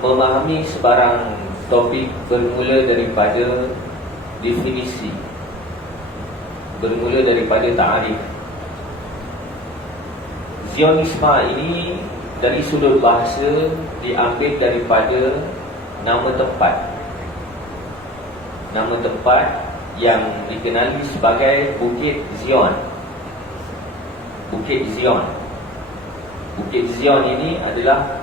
memahami sebarang topik bermula daripada definisi, bermula daripada ta'arif. Zionisme ini dari sudut bahasa diambil daripada nama tempat. Nama tempat yang dikenali sebagai Bukit Zion. Bukit Zion. Bukit Zion ini adalah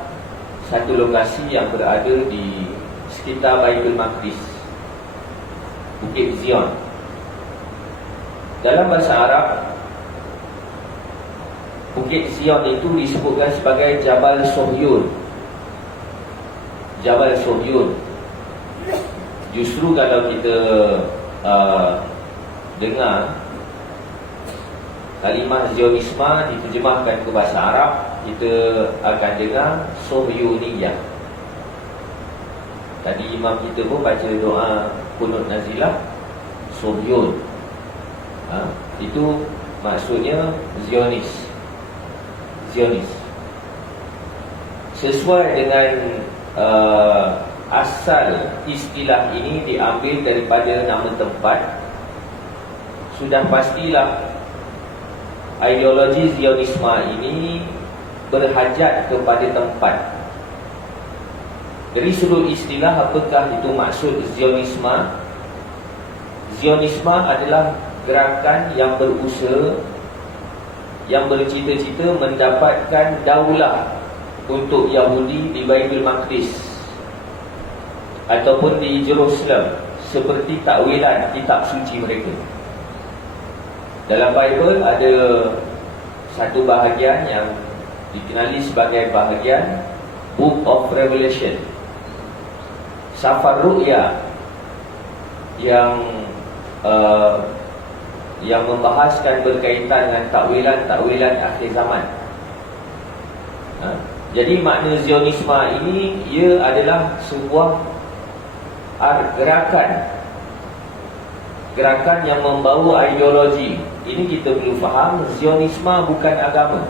satu lokasi yang berada di sekitar Baitul Maqdis. Bukit Zion. Dalam bahasa Arab, Bukit Zion itu disebutkan sebagai Jabal Sohyun. Jabal Sohyun. Justru kalau kita dengar kalimah Zionisme diterjemahkan ke bahasa Arab, kita akan dengar Sohyuniyah. Tadi imam kita pun baca doa Qunut Nazilah Sohyun. Itu maksudnya Zionis. Zionis. Sesuai dengan asal istilah ini diambil daripada nama tempat, sudah pastilah ideologi Zionisme ini berhajat kepada tempat. Dari sudut istilah, apakah itu maksud Zionisme? Zionisme adalah gerakan yang berusaha, yang bercita-cita mendapatkan daulah untuk Yahudi di Baitul Maqdis ataupun di Jerusalem, seperti takwilan kitab suci mereka. Dalam Bible ada satu bahagian yang dikenali sebagai bahagian Book of Revelation, Safar Ru'ya, yang membahaskan berkaitan dengan takwilan akhir zaman. Jadi makna Zionisme ini, ia adalah sebuah gerakan yang membawa ideologi. Ini kita perlu faham, Zionisme bukan agama.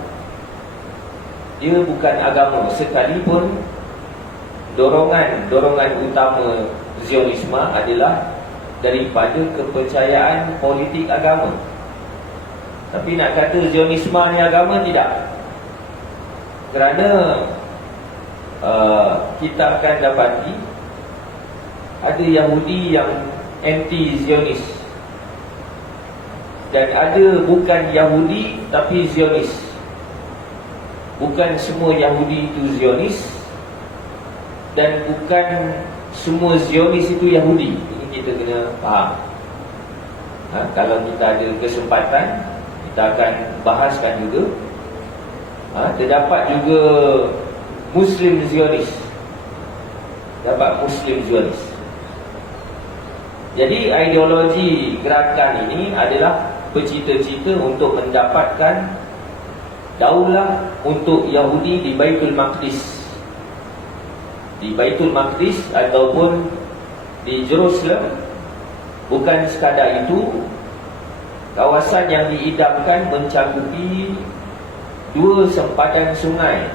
Dia bukan agama, sekalipun dorongan utama Zionisme adalah daripada kepercayaan politik agama. Tapi nak kata Zionisme ni agama, tidak. Kerana kita akan dapati ada Yahudi yang anti-Zionis, dan ada bukan Yahudi tapi Zionis. Bukan semua Yahudi itu Zionis, dan bukan semua Zionis itu Yahudi. Ini kita kena faham. Kalau kita ada kesempatan, kita akan bahaskan juga. Terdapat juga Muslim Zionis. Dapat Muslim Zionis. Jadi ideologi gerakan ini adalah bercita-cita untuk mendapatkan daulah untuk Yahudi di Baitul Maqdis. Di Baitul Maqdis ataupun di Jerusalem. Bukan sekadar itu, kawasan yang diidamkan mencakupi dua sempadan sungai,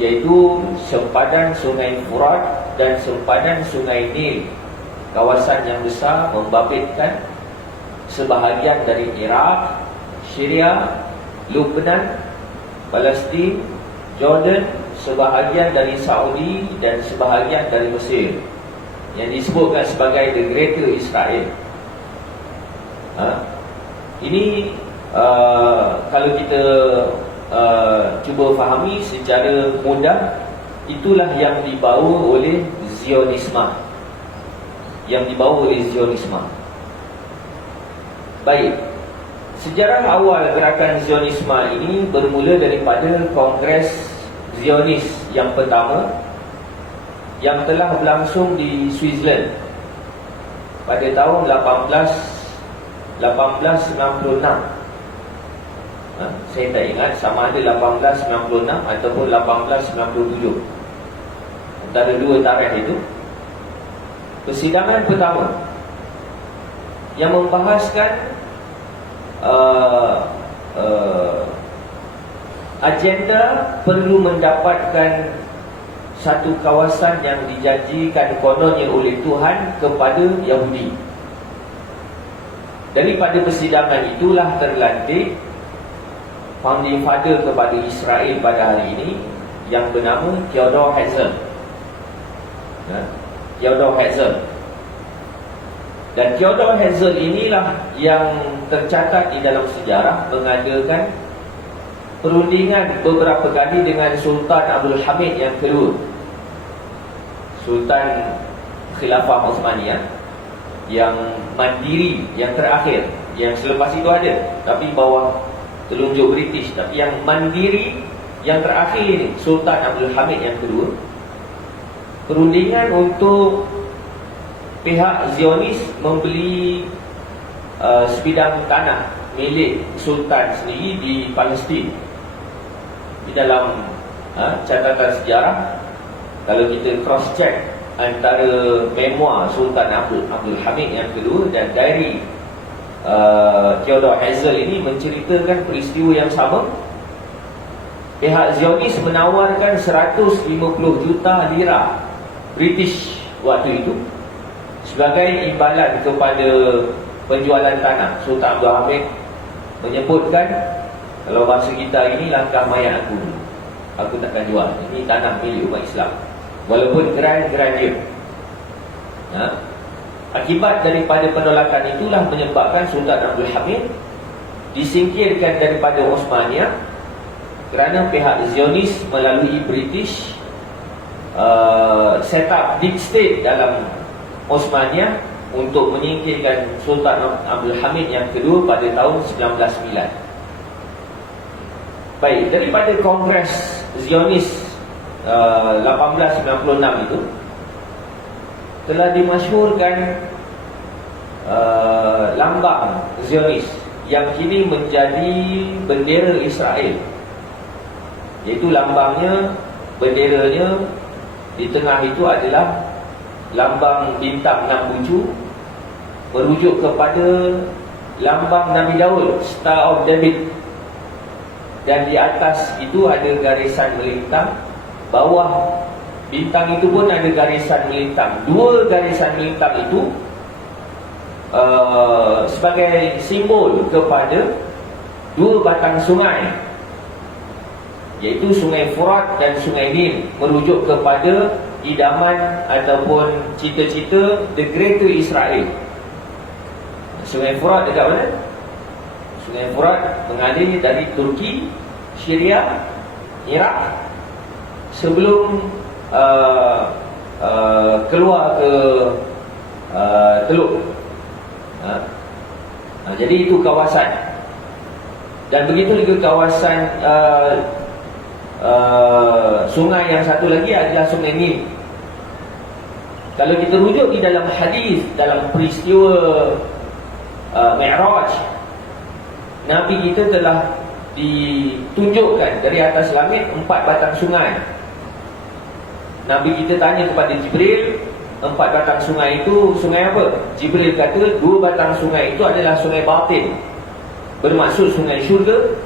iaitu sempadan Sungai Furat dan sempadan Sungai Nil. Kawasan yang besar membabitkan sebahagian dari Iraq, Syria, Lebanon, Palestin, Jordan, sebahagian dari Saudi dan sebahagian dari Mesir, yang disebutkan sebagai The Greater Israel. Ini kalau kita cuba fahami secara mudah, itulah yang dibawa oleh Zionisme. Baik, sejarah awal gerakan Zionisme ini bermula daripada Kongres Zionis yang pertama, yang telah berlangsung di Switzerland pada tahun 1896. Saya tak ingat sama ada 1896 ataupun 1897. Antara dua tarikh itu. Persidangan pertama yang membahaskan agenda perlu mendapatkan satu kawasan yang dijanjikan kononnya oleh Tuhan kepada Yahudi. Daripada persidangan itulah terlantik founding father kepada Israel pada hari ini yang bernama Theodor Herzl. Theodor Herzl. Dan Theodor Herzl inilah yang tercatat di dalam sejarah mengadakan perundingan beberapa kali dengan Sultan Abdul Hamid yang kedua, Sultan Khilafah Osmaniyah yang mandiri, yang terakhir. Yang selepas itu ada, tapi bawah telunjuk British. Tapi yang mandiri, yang terakhir ini, Sultan Abdul Hamid yang kedua. Perundingan untuk pihak Zionis membeli sebidang tanah milik Sultan sendiri di Palestin. Di dalam catatan sejarah, kalau kita cross check antara memoir Sultan Abdul Hamid yang kedua dan diary Theodor Herzl ini menceritakan peristiwa yang sama. Pihak Zionis menawarkan 150 juta lira British waktu itu sebagai imbalan kepada penjualan tanah. Sultan Abdul Hamid menyebutkan, kalau bahasa kita ini, langkah mayat aku takkan jual. Ini tanah milik umat Islam, walaupun geran dia. Akibat daripada penolakan itulah menyebabkan Sultan Abdul Hamid disingkirkan daripada Osmaniyah, kerana pihak Zionis melalui British set up deep state dalam Osmaniyah untuk menyingkirkan Sultan Abdul Hamid yang kedua pada tahun 1909. Baik, daripada Kongres Zionis 1896 itu telah dimasyhurkan lambang Zionis yang kini menjadi bendera Israel, iaitu lambangnya, benderanya di tengah itu adalah lambang bintang 6 bucu, merujuk kepada lambang Nabi Daud, Star of David. Dan di atas itu ada garisan melintang, bawah bintang itu pun ada garisan melintang. Dua garisan melintang itu sebagai simbol kepada dua batang sungai, iaitu Sungai Furat dan Sungai Nil, merujuk kepada idaman ataupun cita-cita The Greater Israel. Sungai Furat dekat mana? Sungai Furat mengalir dari Turki, Syria, Iraq, sebelum keluar ke Teluk. Jadi itu kawasan. Dan begitu juga kawasan sungai yang satu lagi adalah Sungai Nil. Kalau kita rujuk di dalam hadis, dalam peristiwa Mi'raj, Nabi kita telah ditunjukkan dari atas langit 4 batang sungai. Nabi kita tanya kepada Jibril, 4 batang sungai itu sungai apa? Jibril kata 2 batang sungai itu adalah sungai batin, bermaksud sungai syurga.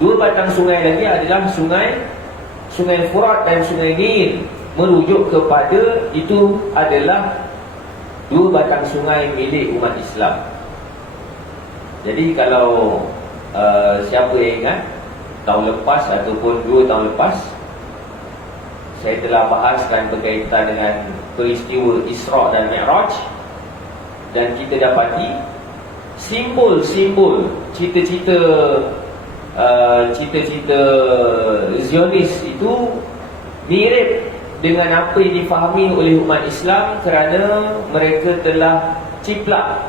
2 batang sungai lagi adalah Sungai Furat dan Sungai Nil, merujuk kepada itu adalah 2 batang sungai milik umat Islam. Jadi kalau siapa yang ingat, tahun lepas ataupun 2 tahun lepas saya telah bahaskan berkaitan dengan peristiwa Isra' dan Mi'raj, dan kita dapati simbol-simbol cita-cita Zionis itu mirip dengan apa yang difahami oleh umat Islam, kerana mereka telah ciplak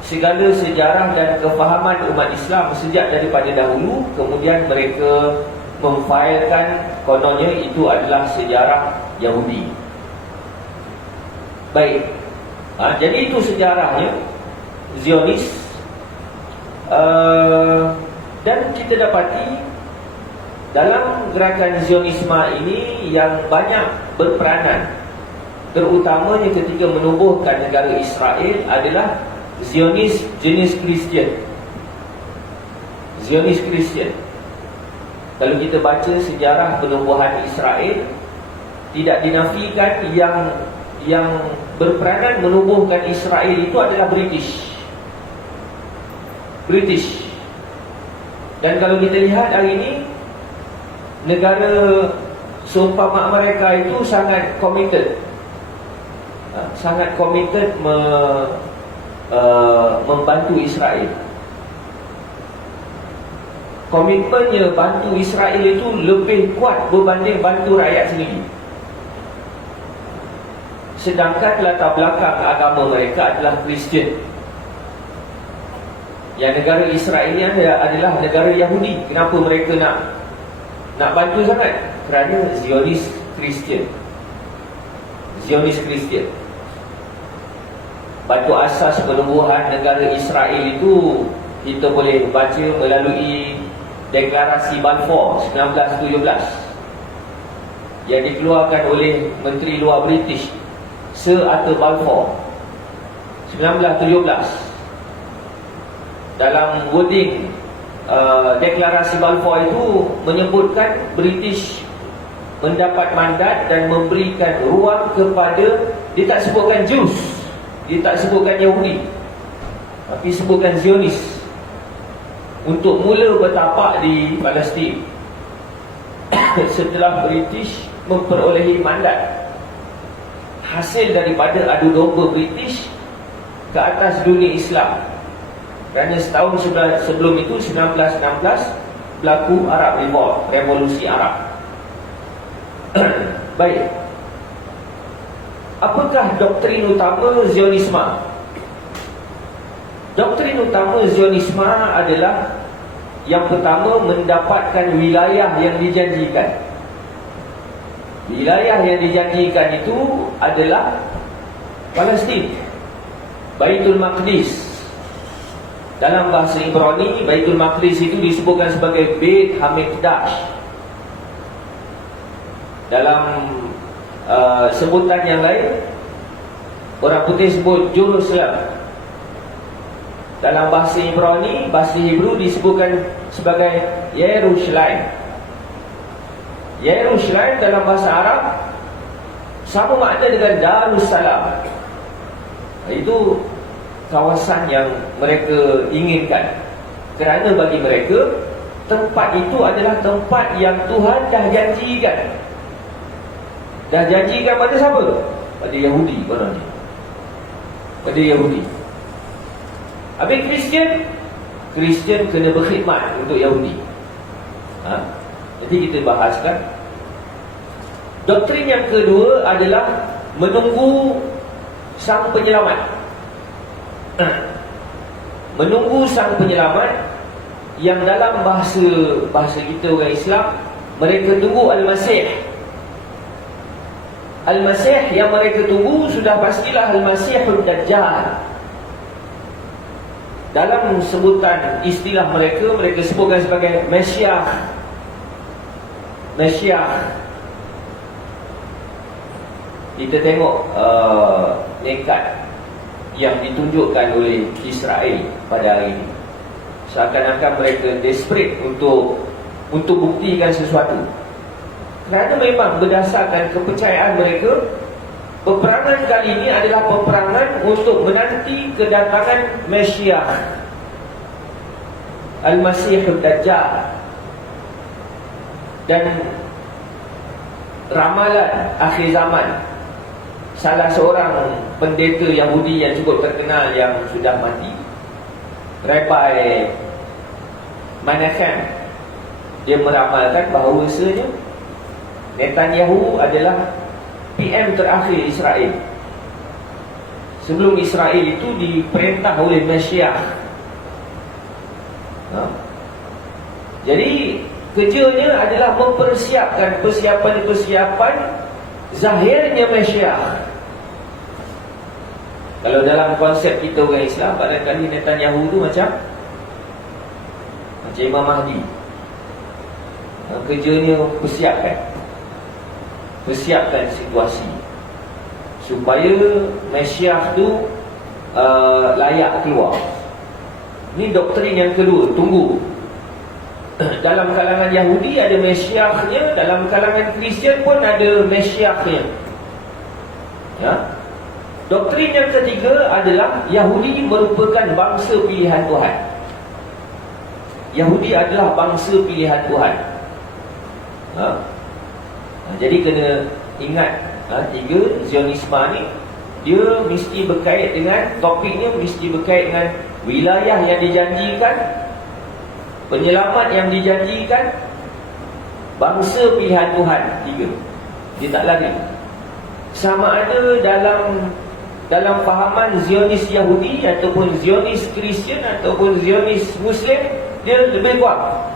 segala sejarah dan kefahaman umat Islam sejak daripada dahulu, kemudian mereka memfailkan kononnya itu adalah sejarah Yahudi. Baik, jadi itu sejarahnya Zionis. Dan kita dapati dalam gerakan Zionisme ini yang banyak berperanan, terutamanya ketika menubuhkan negara Israel, adalah Zionis jenis Kristian. Zionis Kristian. Kalau kita baca sejarah penubuhan Israel, tidak dinafikan yang berperanan menubuhkan Israel itu adalah British. Dan kalau kita lihat hari ini, negara seumpama mereka itu sangat committed membantu Israel. Komitmennya bantu Israel itu lebih kuat berbanding bantu rakyat sendiri. Sedangkan latar belakang agama mereka adalah Kristian. Yang negara Israel ni adalah negara Yahudi. Kenapa mereka nak bantu sangat? Kerana Zionis Kristian. Batu asas penubuhan negara Israel itu kita boleh baca melalui Deklarasi Balfour 1917 yang dikeluarkan oleh Menteri Luar British Sir Arthur Balfour 1917. Dalam wording Deklarasi Balfour itu menyebutkan British mendapat mandat dan memberikan ruang kepada, dia tak sebutkan Jews, dia tak sebutkan Yahudi, tapi sebutkan Zionis, untuk mula bertapak di Palestin setelah British memperolehi mandat hasil daripada adu domba British ke atas dunia Islam. Kerana setahun sebelum itu 1916 berlaku Arab Revolt, Revolusi Arab. Baik. Apakah doktrin utama Zionisme? Doktrin utama Zionisme adalah yang pertama, mendapatkan wilayah yang dijanjikan. Wilayah yang dijanjikan itu adalah Palestin, Baitul Maqdis. Dalam bahasa Ibrani, Baitul Maqdis itu disebutkan sebagai Beit Hamikdash. Dalam sebutan yang lain, orang putih sebut Jerusalem. Dalam bahasa Ibrani, bahasa Hebrew disebutkan sebagai Yerusalem. Yerusalem dalam bahasa Arab sama makna dengan Darussalam. Itu kawasan yang mereka inginkan. Kerana bagi mereka, tempat itu adalah tempat yang Tuhan dah janjikan. Dah janjikan pada siapa? Pada Yahudi kononnya. Pada Yahudi. Habis Kristian kena berkhidmat untuk Yahudi. Jadi kita bahaskan. Doktrin yang kedua adalah menunggu sang penyelamat. Menunggu sang penyelamat, yang dalam bahasa kita orang Islam, mereka tunggu Al-Masih. Al-Masih yang mereka tunggu sudah pastilah Al-Masihud Dajjal. Dalam sebutan istilah mereka sebutkan sebagai Mesiah. Kita tengok nekat yang ditunjukkan oleh Israel pada hari ini. Seakan-akan mereka desperate untuk buktikan sesuatu. Kerana memang berdasarkan kepercayaan mereka, peperangan kali ini adalah peperangan untuk menanti kedatangan Mesiah, Al-Masihud Dajjal. Dan ramalan akhir zaman, salah seorang pendeta Yahudi yang cukup terkenal yang sudah mati, Rabbi Menachem, dia meramalkan bahawasanya Netanyahu adalah PM terakhir Israel. Sebelum Israel itu diperintah oleh Mesiah. Jadi kerjanya adalah mempersiapkan persiapan zahirnya Mesiah. Kalau dalam konsep kita orang Islam, barangkali Netanyahu tu macam Imam Mahdi. Kerjanya persiapkan situasi supaya Mesiah tu layak keluar. Ini doktrin yang kedua, tunggu. dalam kalangan Yahudi ada Mesyiahnya, dalam kalangan Kristian pun ada Mesyiahnya. Ya. Doktrin yang ketiga adalah Yahudi merupakan bangsa pilihan Tuhan. Yahudi adalah bangsa pilihan Tuhan. Jadi kena ingat, tiga Zionisme ni dia mesti berkait dengan, topiknya mesti berkait dengan wilayah yang dijanjikan, penyelamat yang dijanjikan, bangsa pilihan Tuhan. Tiga. Dia tak lari. Sama ada dalam fahaman Zionis Yahudi ataupun Zionis Kristian ataupun Zionis Muslim, dia lebih kurang.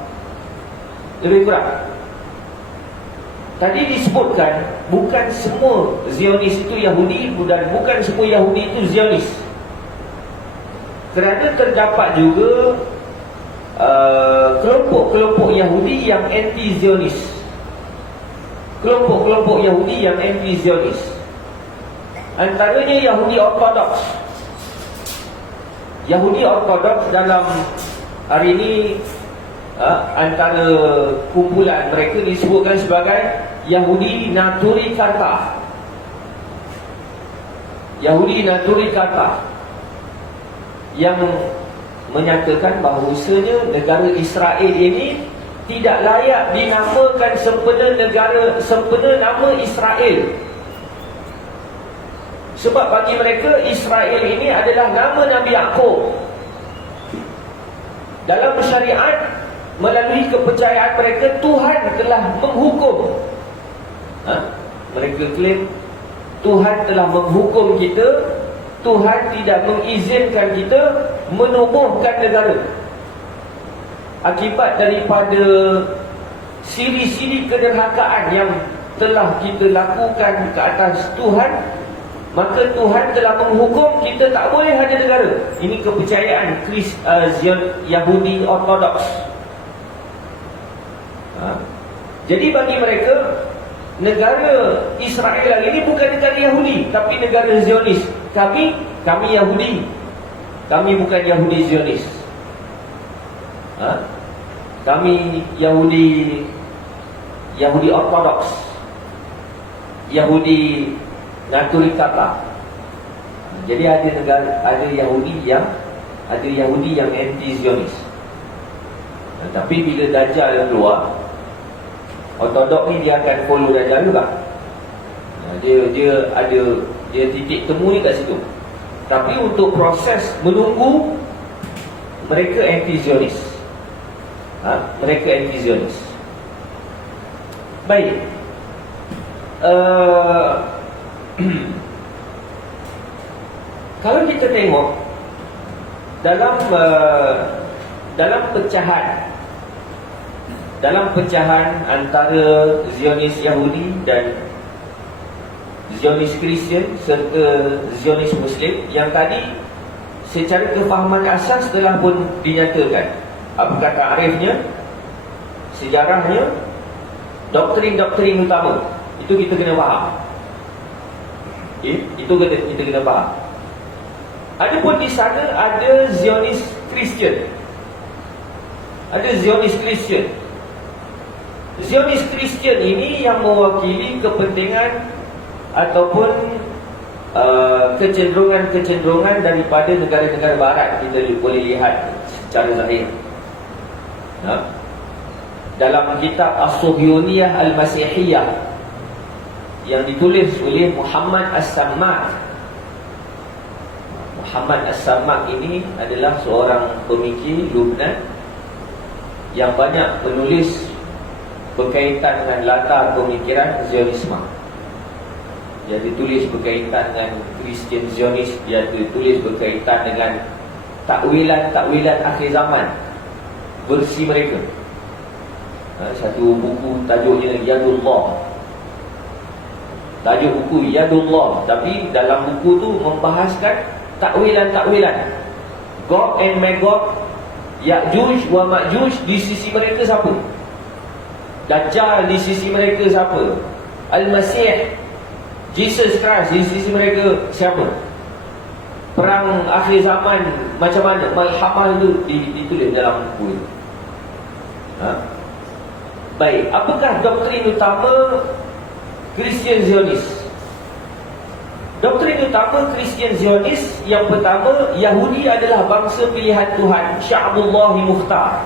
Tadi disebutkan bukan semua Zionis itu Yahudi dan bukan semua Yahudi itu Zionis. Kerana terdapat juga kelompok-kelompok Yahudi yang anti-Zionis. Kelompok-kelompok Yahudi yang anti-Zionis. Antaranya Yahudi Ortodoks. Yahudi Ortodoks dalam hari ini, antara kumpulan mereka disebutkan sebagai Yahudi Naturi Karta. Yahudi Naturi Karta yang menyatakan bahawasanya negara Israel ini tidak layak dinamakan sempena nama Israel. Sebab bagi mereka Israel ini adalah nama Nabi Yaqub. Dalam syariat, melalui kepercayaan mereka, Tuhan telah menghukum. Mereka klaim Tuhan telah menghukum kita, Tuhan tidak mengizinkan kita menubuhkan negara. Akibat daripada siri-siri kederhakaan yang telah kita lakukan ke atas Tuhan, maka Tuhan telah menghukum kita tak boleh ada negara. Ini kepercayaan Yahudi Ortodoks. Jadi bagi mereka, negara Israel ini bukan negara Yahudi, tapi negara Zionis. Kami Yahudi. Kami bukan Yahudi Zionis. Kami Yahudi Ortodoks, Yahudi Naturi Karta. Jadi ada Yahudi yang anti-Zionis. Tapi bila Dajjal keluar, Ortodok ni dia akan follow Dajjal juga. Dia titik temu ni kat situ. Tapi untuk proses menunggu, mereka anti-Zionis. Mereka anti-Zionis. Baik. Kalau kita tengok dalam pecahan antara Zionis Yahudi dan Zionis Kristian serta Zionis Muslim, yang tadi secara kefahaman asas telah pun dinyatakan. Apakah ta'rifnya, sejarahnya, doktrin-doktrin utama. Itu kita kena faham. Itu kita kena faham. Adapun di sana ada Zionis Kristian. Ada Zionis Kristian. Zionis Kristian ini yang mewakili kepentingan ataupun kecenderungan daripada negara-negara barat. Kita boleh lihat secara zahir. Dalam kitab As-Suhyuniyah Al-Masihiyah yang ditulis oleh Muhammad As-Sammak. Muhammad As-Sammak ini adalah seorang pemikir Lubnan yang banyak menulis berkaitan dengan latar pemikiran Zionisme. Dia ditulis berkaitan dengan Kristian Zionis. Dia ditulis berkaitan dengan takwilan akhir zaman versi mereka. Satu buku tajuknya Yadullah. Tajuk buku Yadullah. Tapi dalam buku tu membahaskan takwilan. Gog and Magog, Ya'juj wa Ma'juj di sisi mereka siapa? Dajjal di sisi mereka siapa? Al-Masih, Jesus Christ di sisi mereka siapa? Perang akhir zaman macam mana? Malhamah itu ditulis dalam buku itu. Baik, apakah doktrin utama Kristian Zionis? Doktrin utama Kristian Zionis yang pertama, Yahudi adalah bangsa pilihan Tuhan, Sya'bullahi Mukhtar.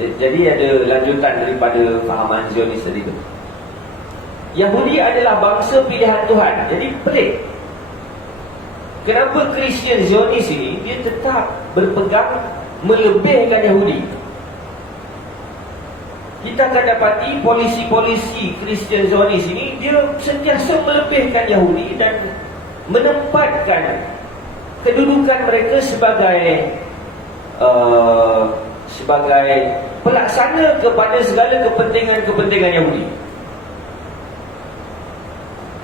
Jadi ada lanjutan daripada fahaman Zionis tadi tu. Yahudi adalah bangsa pilihan Tuhan. Jadi pelik, kenapa Kristian Zionis ini dia tetap berpegang melebihkan Yahudi? Kita akan dapati polisi-polisi Kristian Zionis ini dia sentiasa melebihkan Yahudi dan menempatkan kedudukan mereka sebagai pelaksana kepada segala kepentingan Yahudi.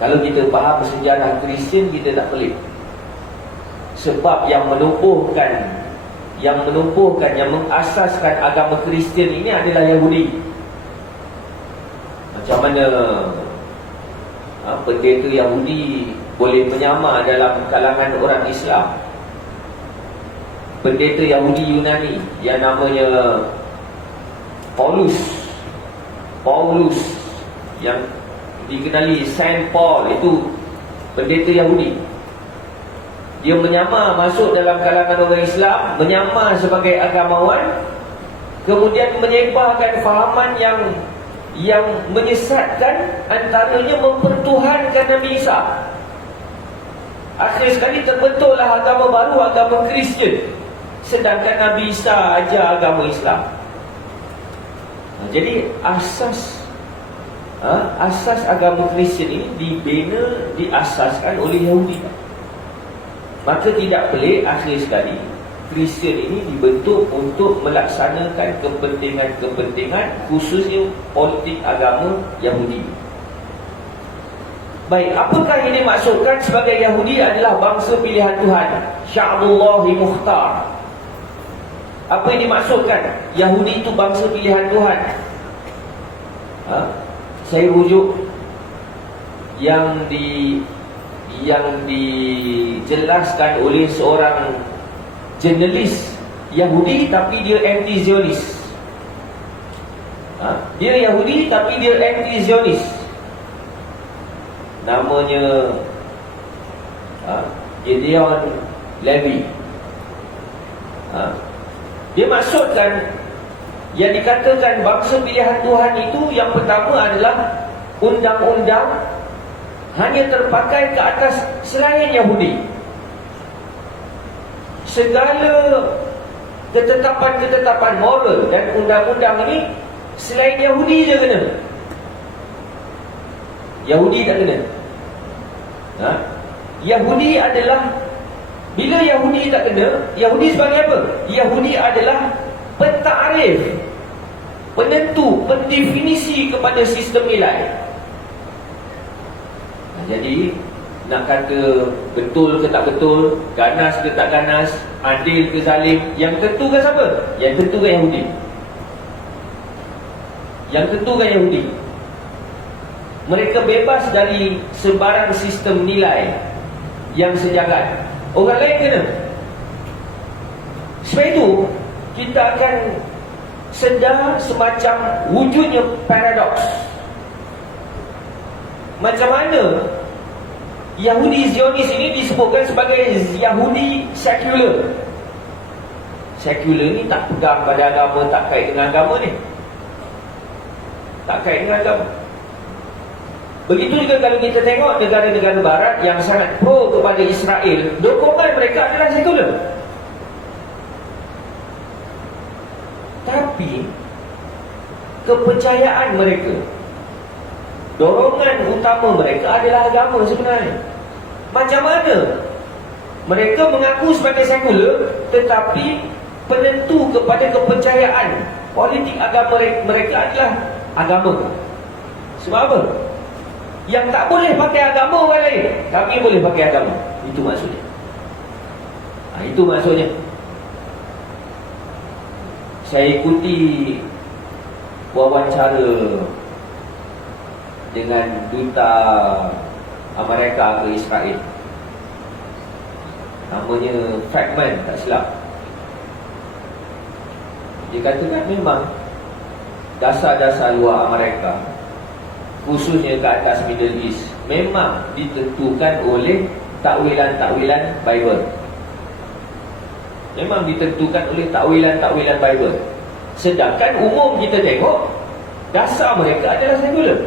Kalau kita faham sejarah Kristian, kita tak pelik. Sebab yang menumbuhkan, yang mengasaskan agama Kristian ini adalah Yahudi. Macam mana pendeta Yahudi boleh menyamar dalam kalangan orang Islam? Pendeta Yahudi Yunani yang namanya Paulus yang dikenali Saint Paul, itu pendeta Yahudi. Dia menyamar masuk dalam kalangan orang Islam, menyamar sebagai agamawan, kemudian menyebarkan fahaman yang menyesatkan, antaranya mempertuhankan Nabi Isa. Akhir sekali terbentuklah agama baru, agama Kristian, sedangkan Nabi Isa ajar agama Islam. Jadi asas agama Kristian ini diasaskan oleh Yahudi. Maka tidak pelik akhir sekali Kristian ini dibentuk untuk melaksanakan kepentingan khususnya politik agama Yahudi. Baik, apakah ini dimaksudkan sebagai Yahudi adalah bangsa pilihan Tuhan, Sya'bullahi Mukhtar? Apa yang dimaksudkan Yahudi itu bangsa pilihan Tuhan? Saya rujuk yang dijelaskan oleh seorang jurnalis Yahudi tapi dia anti-Zionis. Dia Yahudi tapi dia anti-Zionis. Namanya Gideon Levy. Dia maksudkan yang dikatakan bangsa pilihan Tuhan itu, yang pertama adalah undang-undang hanya terpakai ke atas selain Yahudi. Segala ketetapan moral dan undang-undang ini selain Yahudi je kena. Yahudi tak kena. Yahudi adalah, bila Yahudi tak kena, Yahudi sebagai apa? Yahudi adalah pentarif, penentu, pendefinisi kepada sistem nilai. Jadi nak kata betul ke tak betul, ganas ke tak ganas, adil ke zalim, yang tentukan siapa? Yang tentukan Yahudi. Yang tentukan Yahudi. Mereka bebas dari sebarang sistem nilai yang sejagat. Orang lain kena. Sebab itu kita akan sedar semacam wujudnya paradoks. Macam mana Yahudi Zionis ini disebutkan sebagai Yahudi sekular. Sekular ni tak pegang pada agama, tak kait dengan agama ni. Tak kait dengan agama. Begitu juga kalau kita tengok negara-negara barat yang sangat pro kepada Israel, dokumen mereka adalah sekular. Tapi kepercayaan mereka, dorongan utama mereka adalah agama sebenarnya. Macam mana mereka mengaku sebagai sekular, tetapi penentu kepada kepercayaan politik agama mereka adalah agama. Sebab apa? Yang tak boleh pakai agama orang lain, kami boleh pakai agama. Itu maksudnya. Itu maksudnya. Saya ikuti wawancara dengan duta Amerika ke Israel. Namanya Fragment, tak silap. Dia katakan memang dasar-dasar luar Amerika, khususnya ke atas Middle East, memang ditentukan oleh takwilan-takwilan Bible. Memang ditentukan oleh takwilan-takwilan Bible. Sedangkan umum kita tengok, dasar mereka adalah sekular.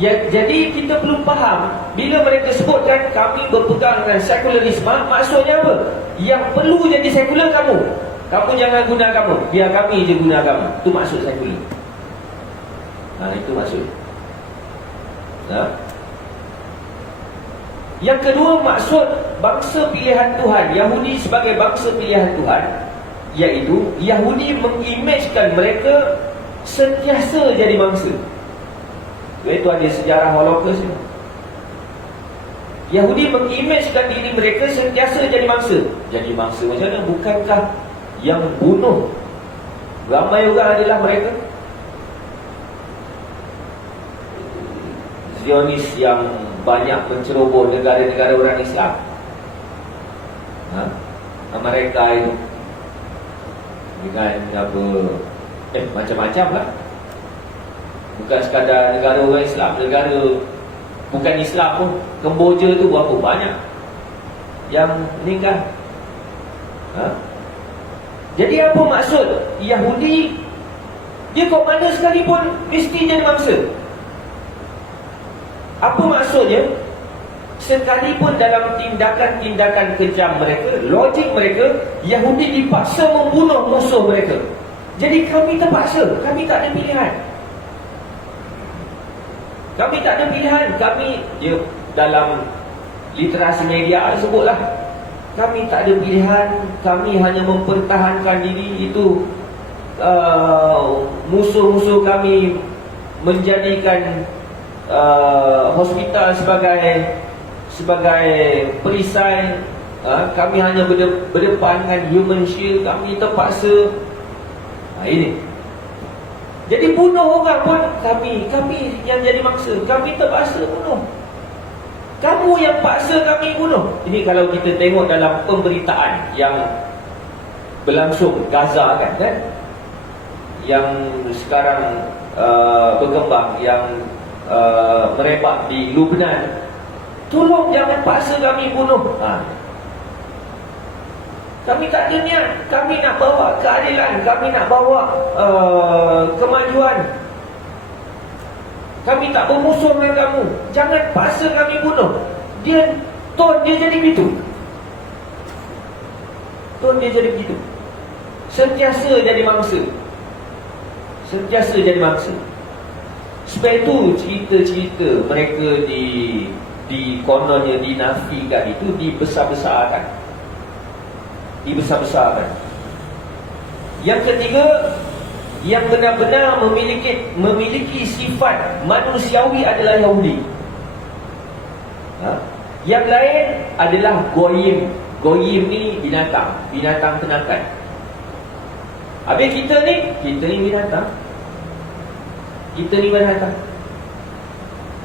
Ya, jadi kita perlu faham, bila mereka sebutkan kami berpegang dengan sekularisme, maksudnya apa? Yang perlu jadi sekular kamu. Kamu jangan guna kamu, biar kami je guna kamu. Itu maksud sekular. Itu maksud. Yang kedua, maksud bangsa pilihan Tuhan, Yahudi sebagai bangsa pilihan Tuhan, iaitu Yahudi mengimagekan mereka sentiasa jadi bangsa. Iaitu ada sejarah Holocaust. Yahudi mengimagekan diri mereka sentiasa jadi bangsa. Jadi bangsa macam mana? Bukankah yang bunuh ramai orang adalah mereka? Zionis yang banyak menceroboh negara-negara orang Islam, Amerika itu dengan apa, macam-macam lah. Bukan sekadar negara orang Islam, negara bukan Islam pun. Kemboja tu berapa banyak yang meninggal. Jadi apa maksud Yahudi? Dia kok mana sekalipun mesti jadi bangsa. Apa maksudnya? Sekalipun dalam tindakan-tindakan kejam mereka, logik mereka, Yahudi dipaksa membunuh musuh mereka. Jadi kami terpaksa, kami tak ada pilihan. Kami tak ada pilihan. Kami, dalam literasi media sebutlah, kami tak ada pilihan. Kami hanya mempertahankan diri. Itu musuh-musuh kami menjadikan hospital sebagai perisai. Kami hanya berdepan dengan human shield. Kami terpaksa. Ini. Jadi bunuh orang pun kami yang jadi mangsa. Kami terpaksa bunuh. Kamu yang paksa kami bunuh. Ini kalau kita tengok dalam pemberitaan yang berlangsung Gaza kan? Yang sekarang berkembang, yang merebak di Lubnan. Tolong jangan paksa kami bunuh. Kami tak ada niat. Kami nak bawa keadilan. Kami nak bawa kemajuan. Kami tak bermusuh dengan kamu. Jangan paksa kami bunuh. Dia jadi begitu. Dia jadi begitu. Sentiasa jadi mangsa. Sentiasa jadi mangsa. Sebab itu cerita-cerita mereka di kononnya dinafikan itu dibesar-besarkan. Yang ketiga, yang benar-benar memiliki sifat manusiawi adalah Yahudi. Yang lain adalah Goyim. Goyim ni binatang penakan. Habis kita ni binatang.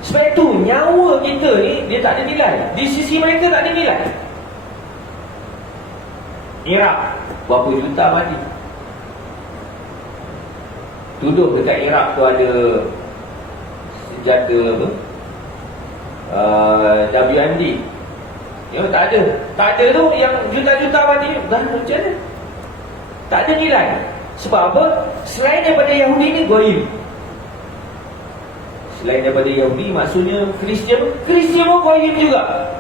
Sebab itu nyawa kita ni dia tak ada nilai. Di sisi mereka tak ada nilai. Iraq berapa juta mati. Tuduh dekat Iraq tu ada senjata WMD. Tak ada tu yang juta-juta mati. Dah macam mana? Tak ada nilai. Sebab apa? Selain daripada Yahudi ni Goyim. Selain daripada Yahudi maksudnya Kristian pun Goyim juga.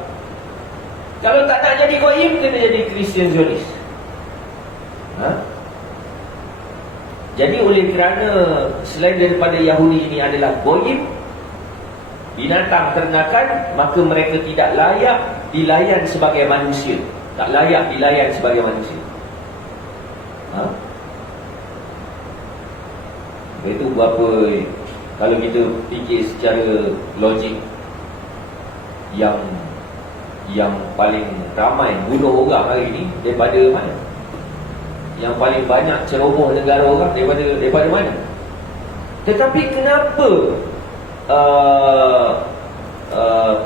Kalau tak nak jadi Goyim, kena jadi Kristian Zionis. Jadi oleh kerana selain daripada Yahudi ini adalah Goyim, binatang ternakan, maka mereka tidak layak dilayan sebagai manusia. Tak layak dilayan sebagai manusia. Itu berapa. Kalau kita fikir secara logik, yang paling ramai bunuh orang hari ini daripada mana? Yang paling banyak ceroboh negara orang daripada mana? Tetapi kenapa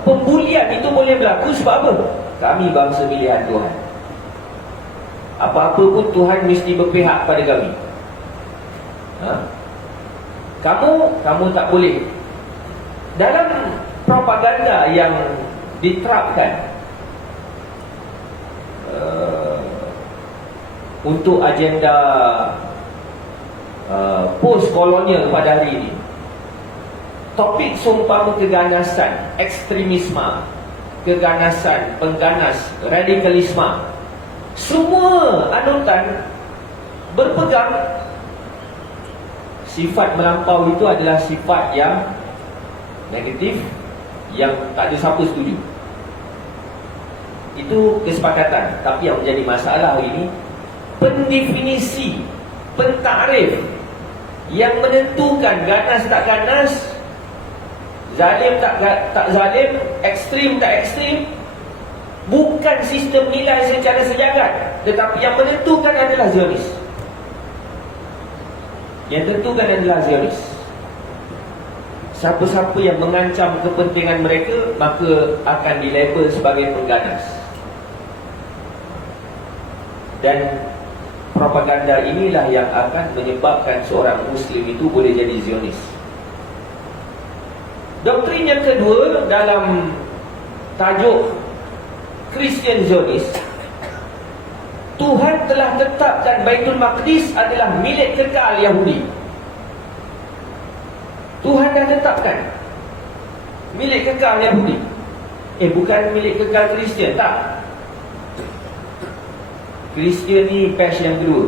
pembulian itu boleh berlaku? Sebab apa? Kami bangsa pilihan Tuhan. Apa-apa pun Tuhan mesti berpihak pada kami. Kamu tak boleh. Dalam propaganda yang diterapkan untuk agenda post-kolonial pada hari ini, topik seumpama keganasan, ekstremisme, keganasan, pengganas, radikalisme, semua anutan berpegang sifat melampau itu adalah sifat yang negatif, yang tak ada siapa setuju. Itu kesepakatan. Tapi yang menjadi masalah hari ini, pendefinisi, pentakrif yang menentukan ganas tak ganas, zalim tak zalim, ekstrim tak ekstrim, bukan sistem nilai secara sejagat, tetapi yang menentukan adalah Zionis. Yang tentukan adalah Zionis. Siapa-siapa yang mengancam kepentingan mereka, maka akan dilabel sebagai pengganas. Dan propaganda inilah yang akan menyebabkan seorang Muslim itu boleh jadi Zionis. Doktrin yang kedua dalam tajuk Christian Zionis, Tuhan telah tetapkan Baitul Maqdis adalah milik kekal Yahudi. Tuhan dah tetapkan milik kekal Yahudi. Bukan milik kekal Kristian, tak. Kristian ni batch yang kedua.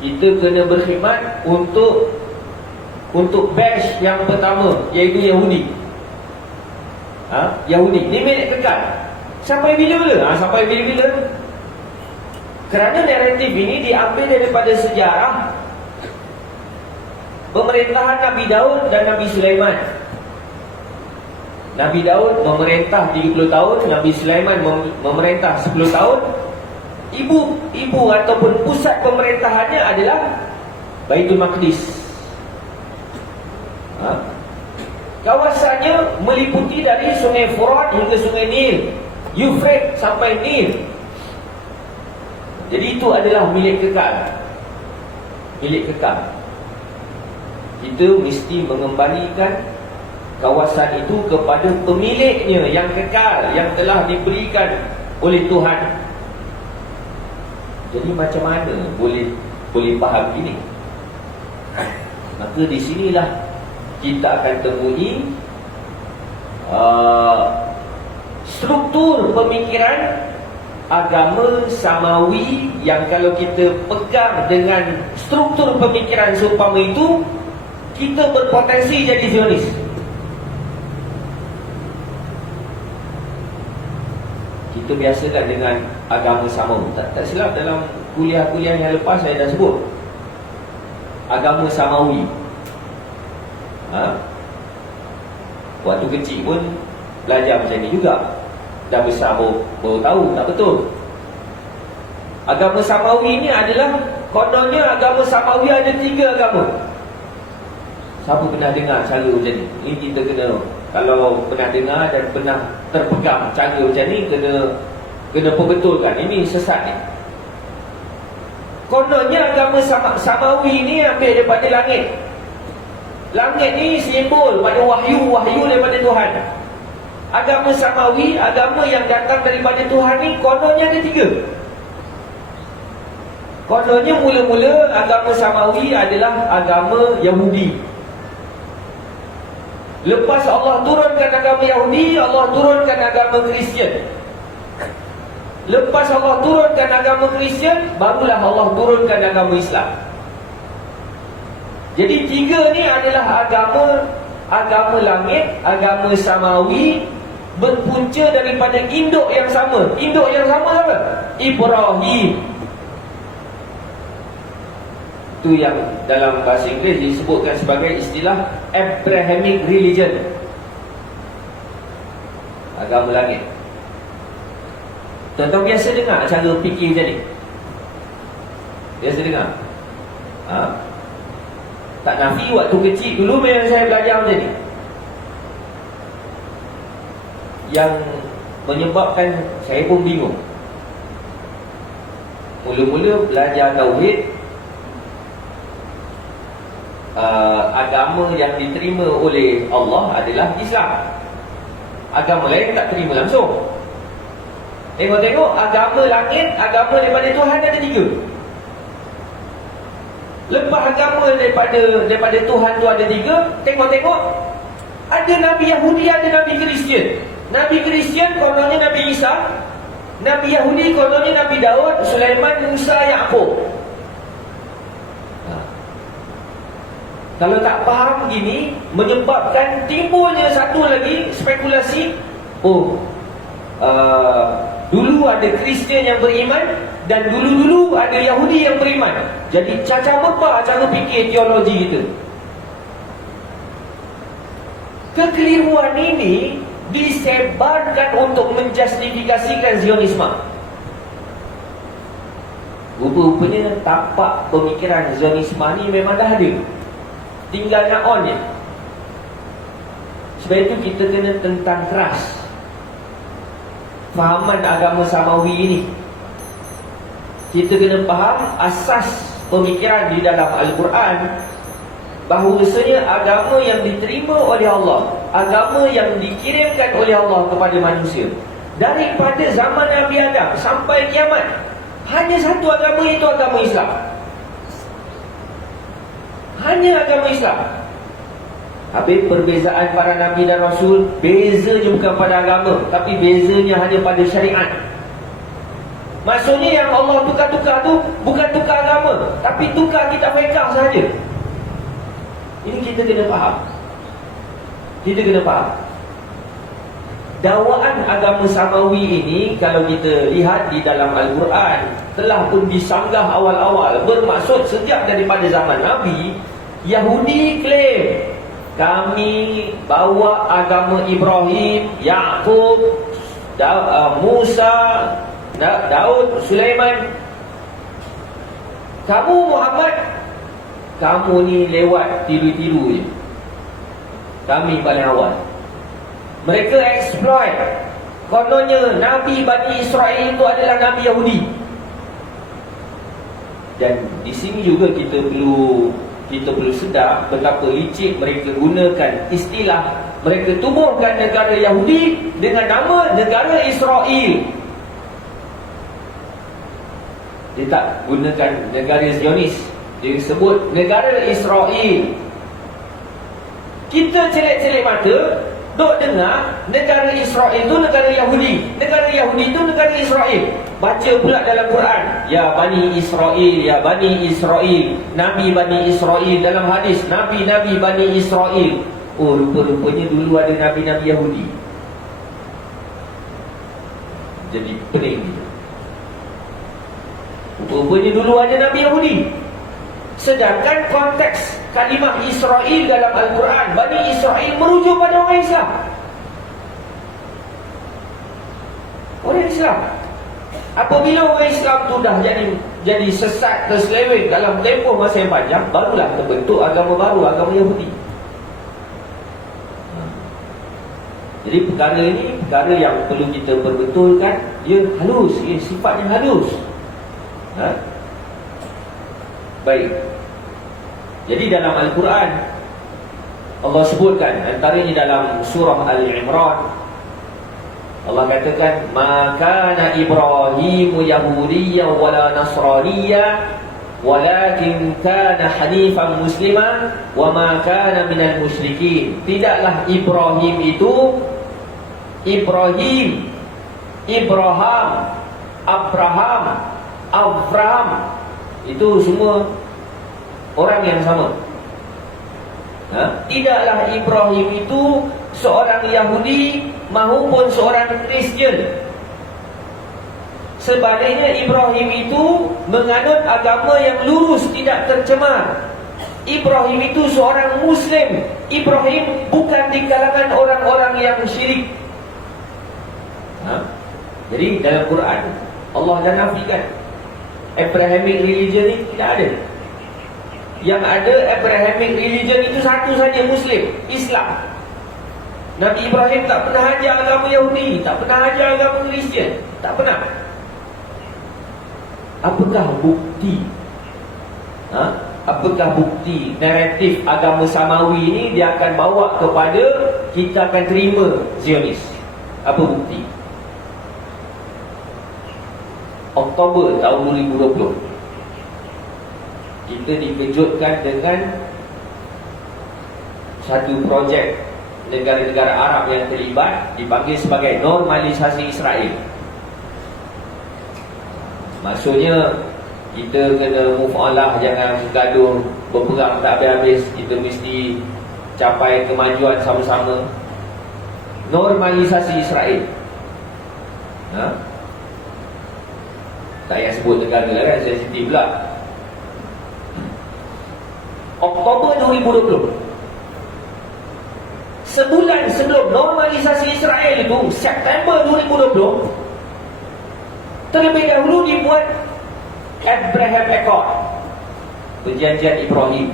Kita kena berkhidmat untuk batch yang pertama, iaitu Yahudi. Yahudi ni milik kekal. Sampai bila-bila? Sampai bila-bila? Kerana naratif ini diambil daripada sejarah pemerintahan Nabi Daud dan Nabi Sulaiman. Nabi Daud memerintah 30 tahun, Nabi Sulaiman memerintah 10 tahun. Ibu ataupun pusat pemerintahannya adalah Baitul Maqdis. Kawasannya meliputi dari Sungai Furat hingga Sungai Nil, Euphrates sampai Nil. Jadi itu adalah milik kekal. Milik kekal. Kita mesti mengembalikan kawasan itu kepada pemiliknya yang kekal, yang telah diberikan oleh Tuhan. Jadi macam mana boleh faham ini? Maka di sinilah kita akan temui struktur pemikiran agama Samawi yang kalau kita pegang dengan struktur pemikiran seumpama itu, kita berpotensi jadi Zionis. Kita biasakan dengan agama Samawi. Tak silap dalam kuliah-kuliah yang lepas saya dah sebut agama Samawi. Waktu kecil pun belajar macam ni juga. Dah besar baru tahu, tak betul. Agama Samawi ni adalah, kononnya agama Samawi ada 3 agama. Siapa pernah dengar cara macam ni? Ini kita kena, kalau pernah dengar dan pernah terpegang cara macam ni, kena perbetulkan. Ini sesat ni. Kononnya agama Samawi ni ambil daripada langit. Langit ni simbol pada wahyu daripada Tuhan. Agama Samawi, agama yang datang daripada Tuhan ni, kononnya ada 3. Kononnya mula-mula agama Samawi adalah agama Yahudi. Lepas Allah turunkan agama Yahudi, Allah turunkan agama Kristian. Lepas Allah turunkan agama Kristian, barulah Allah turunkan agama Islam. Jadi 3 ni adalah agama langit, agama Samawi, berpunca daripada induk yang sama. Induk yang sama apa? Ibrahim. Itu yang dalam bahasa Inggeris disebutkan sebagai istilah Abrahamic religion, agama langit. Tuan-tuan biasa dengar cara fikir macam ni? Biasa dengar? Tak nafi waktu kecil dulu memang saya belajar macam ni. Yang menyebabkan saya pun bingung. Mula-mula belajar tauhid, agama yang diterima oleh Allah adalah Islam. Agama lain tak terima langsung. Tengok-tengok, agama langit, agama daripada Tuhan ada 3. Lepas agama daripada Tuhan tu ada 3, tengok-tengok, ada Nabi Yahudi, ada Nabi Kristian. Nabi Kristian kononnya Nabi Isa, Nabi Yahudi kononnya Nabi Daud, Sulaiman, Musa, Yaqub. Kalau tak faham begini, menyebabkan timbulnya satu lagi spekulasi. Dulu ada Kristian yang beriman, dan dulu-dulu ada Yahudi yang beriman. Jadi cacat apa cara fikir teologi kita. Kekeliruan ini disebarkan untuk menjustifikasikan Zionisme. Rupa-rupanya tapak pemikiran Zionisme ni memang dah ada, tinggal nak on je. Sebab itu kita kena tentang keras fahaman agama Samawi ini. Kita kena faham asas pemikiran di dalam Al-Quran, bahawasanya agama yang diterima oleh Allah, agama yang dikirimkan oleh Allah kepada manusia daripada zaman Nabi Adam sampai kiamat, hanya satu agama, itu agama Islam. Hanya agama Islam. Habis perbezaan para Nabi dan Rasul, bezanya bukan pada agama, tapi bezanya hanya pada syariat. Maksudnya yang Allah tukar-tukar tu bukan tukar agama, tapi tukar kitab fiqh sahaja. Ini kita kena faham. Kita kena faham. Dakwaan agama Samawi ini, kalau kita lihat di dalam Al-Quran, telah pun disanggah awal-awal. Bermaksud sejak daripada zaman Nabi, Yahudi klaim, kami bawa agama Ibrahim, Yaqub, Musa, Daud, Sulaiman. Kamu Muhammad, kamu ni lewat tiru-tiru je. Kami paling awal. Mereka exploit. Kononnya Nabi Bani Israel itu adalah Nabi Yahudi. Dan di sini juga kita perlu sedar betapa licik mereka gunakan istilah. Mereka tubuhkan negara Yahudi dengan nama negara Israel. Dia tak gunakan negara Zionis, dia sebut negara Israel. Kita celek-celek mata, duk dengar negara Israel tu negara Yahudi, negara Yahudi tu negara Israel. Baca pula dalam Quran, ya Bani Israel, ya Bani Israel, Nabi Bani Israel. Dalam hadis, Nabi-Nabi Bani Israel. Oh, rupa-rupanya dulu ada Nabi-Nabi Yahudi. Jadi pening. Rupa-rupanya dulu ada Nabi Yahudi. Sedangkan konteks kalimah Israel dalam Al-Quran, Bani Israel merujuk pada orang Islam. Orang Islam. Apabila orang Islam tu dah jadi sesat, terseleweng dalam tempoh masa yang panjang, barulah terbentuk agama baru, agama Yahudi. Jadi perkara ini perkara yang perlu kita perbetulkan. Dia halus, sifatnya halus. Baik. Jadi dalam Al-Quran Allah sebutkan, antaranya dalam surah Al-Imran, Allah katakan, ma kana Ibrahimu Yahudiyyan wala Nasraniyyan walakin kana hanifan musliman wa ma kana minal musyrikin. Tidaklah Ibrahim itu Ibrahim, Abraham, itu semua orang yang sama. Tidaklah Ibrahim itu seorang Yahudi maupun seorang Kristian. Sebaliknya Ibrahim itu menganut agama yang lurus, tidak tercemar. Ibrahim itu seorang Muslim. Ibrahim bukan di kalangan orang-orang yang syirik. Jadi dalam Quran Allah dah nafikan Abrahamic religion ni tidak ada. Yang ada Abrahamic religion itu satu saja, Muslim, Islam. Nabi Ibrahim tak pernah ajar agama Yahudi, tak pernah ajar agama Kristian, tak pernah. Apakah bukti? Apa apakah bukti naratif agama samawi ini dia akan bawa kepada kita akan terima Zionis? Apa bukti? Oktober tahun 2020 kita dikejutkan dengan satu projek negara-negara Arab yang terlibat dipanggil sebagai normalisasi Israel. Maksudnya kita kena move on lah, jangan gaduh berperang tak habis-habis. Kita mesti capai kemajuan sama-sama. Normalisasi Israel. Tak payah sebut negara lah kan, sensitif pula. Oktober 2020, sebulan sebelum normalisasi Israel itu, September 2020, terlebih dahulu dibuat Abraham Accord, Perjanjian Ibrahim,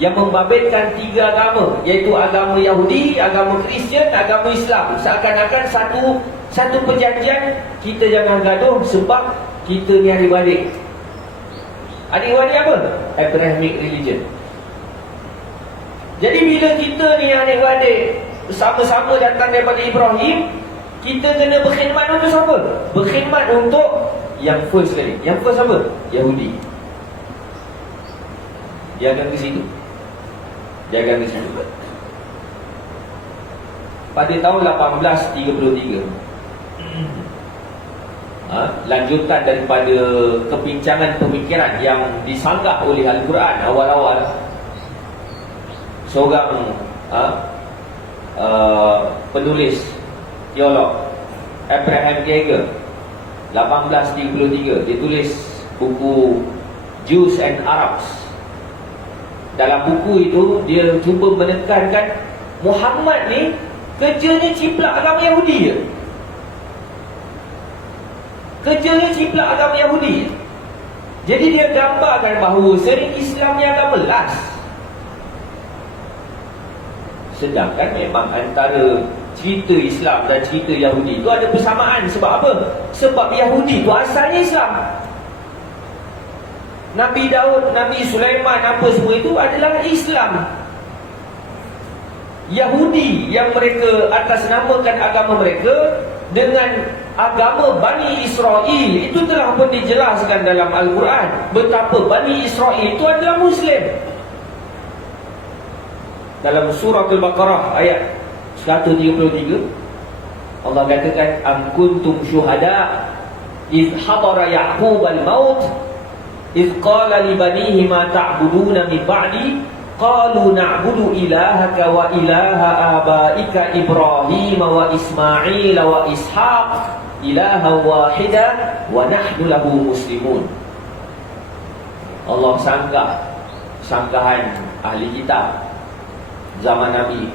yang membabitkan 3 agama, iaitu agama Yahudi, agama Kristian, agama Islam. Seakan-akan satu perjanjian, kita jangan gaduh sebab kita ni adik-beradik. Adik-beradik apa? Abrahamic religion. Jadi bila kita ni adik-beradik sama-sama datang daripada Ibrahim, kita kena berkhidmat untuk siapa? Berkhidmat untuk yang first kali. Yang first apa? Yahudi. Jangan ke situ. Jangan ke situ. Pada tahun 1833, lanjutan daripada kepincangan pemikiran yang disanggah oleh Al-Quran awal-awal, seorang penulis teolog, Abraham Kuyper, 1833, dia tulis buku Jews and Arabs. Dalam buku itu dia cuba menekankan Muhammad ni kerjanya ciplak agama Yahudi je. Kerjanya ciplak agama Yahudi. Jadi dia gambarkan bahawa sering Islam ni agama last. Sedangkan memang antara cerita Islam dan cerita Yahudi itu ada persamaan. Sebab apa? Sebab Yahudi itu asalnya Islam. Nabi Daud, Nabi Sulaiman, apa semua itu adalah Islam. Yahudi yang mereka atasnamakan agama mereka dengan agama Bani Israel, itu telah pun dijelaskan dalam Al-Quran betapa Bani Israel itu adalah Muslim. Dalam surah Al-Baqarah ayat 133, Allah katakan, am kuntum syuhada iz hadara Ya'qub al-maut iz qala li banihi ma ta'buduna min ba'di qalu na'budu ilahaka wa ilaha abaika Ibrahim wa Ismail wa Ishaq ilaha wahida wa nahnu lahu muslimun. Allah sangkahan ahli kitab zaman Nabi.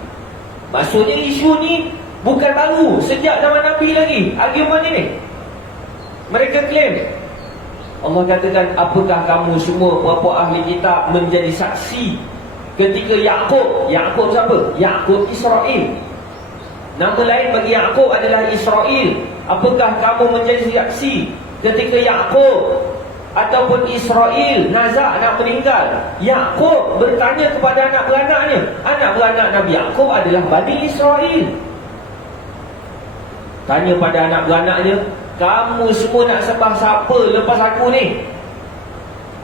Maksudnya isu ni bukan baru, sejak zaman Nabi lagi argument ini. Mereka klaim, Allah katakan, apakah kamu semua puak-puak ahli kitab menjadi saksi ketika Ya'qub siapa? Ya'qub Israel. Nama lain bagi Ya'qub adalah Israel. Apakah kamu menjadi saksi ketika Ya'qub ataupun Israel nazak nak meninggal? Ya'qub bertanya kepada anak beranaknya. Anak beranak Nabi Ya'qub adalah Bani Israel. Tanya pada anak beranaknya, kamu semua nak sembah siapa lepas aku ni?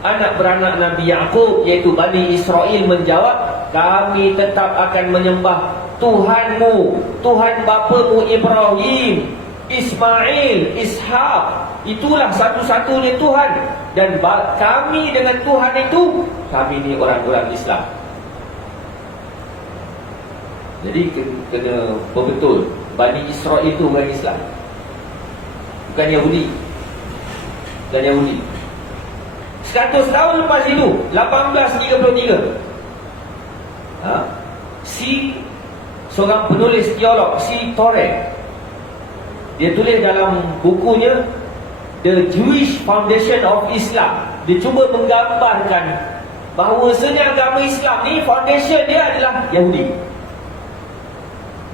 Anak beranak Nabi Ya'qub iaitu Bani Israel menjawab, kami tetap akan menyembah Tuhanmu, Tuhan bapamu Ibrahim, Ismail, Ishaq. Itulah satu-satunya Tuhan. Dan kami dengan Tuhan itu, kami ni orang-orang Islam. Jadi kena betul, Bani Israel itu orang Islam, bukan Yahudi. Bukan Yahudi. 100 tahun lepas itu, 1833, seorang penulis teolog, C. Torrey, dia tulis dalam bukunya The Jewish Foundation of Islam. Dia cuba menggambarkan bahawasanya agama Islam ni foundation dia adalah Yahudi.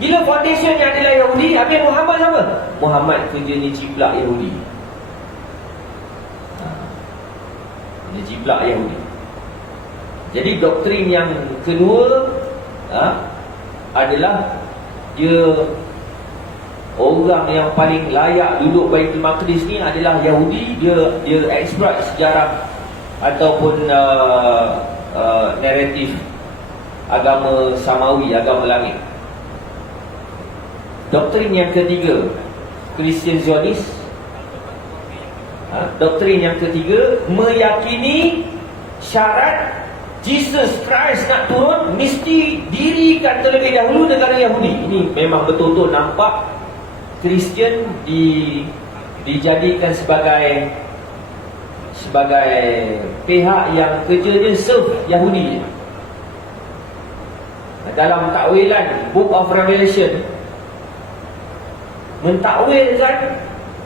Bila foundation dia adalah Yahudi, habis Muhammad apa? Muhammad kerja ni ciplak Yahudi. Dia ciplak Yahudi. Jadi doktrin yang kedua adalah dia orang yang paling layak duduk Baitul Maqdis ni adalah Yahudi. Dia exploit sejarah ataupun naratif agama Samawi, agama langit. Doktrin yang ketiga, Christian Zionis. Doktrin yang ketiga meyakini syarat Jesus Christ nak turun mesti dirikan terlebih dahulu negara Yahudi. Ini memang betul-betul nampak Kristian dijadikan sebagai pihak yang kerjanya serve Yahudi. Dalam takwilan Book of Revelation, mentakwilkan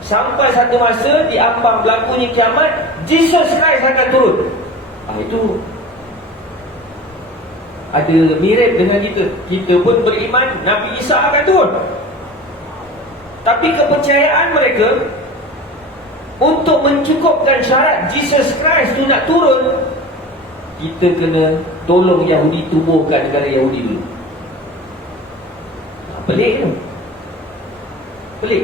sampai satu masa di ambang berlakunya kiamat, Jesus Christ akan turun. Itu ada mirip dengan kita. Kita pun beriman Nabi Isa akan turun. Tapi kepercayaan mereka untuk mencukupkan syarat Jesus Christ tu nak turun, kita kena tolong Yahudi tubuhkan negara Yahudi dulu. Pelik tu. Pelik.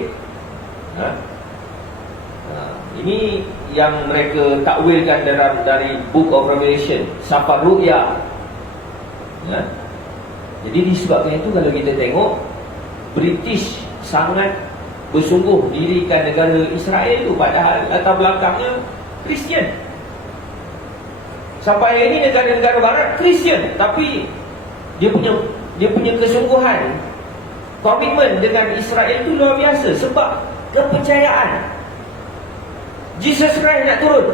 Ini yang mereka takwilkan dari Book of Revelation, Safar Ru'ya. Jadi disebabkan itu, kalau kita tengok, British sangat bersungguh dirikan negara Israel itu, padahal latar belakangnya Kristian. Sampai hari ini negara-negara barat Kristian, tapi dia punya kesungguhan, komitmen dengan Israel itu luar biasa. Sebab kepercayaan Jesus Christ nak turun,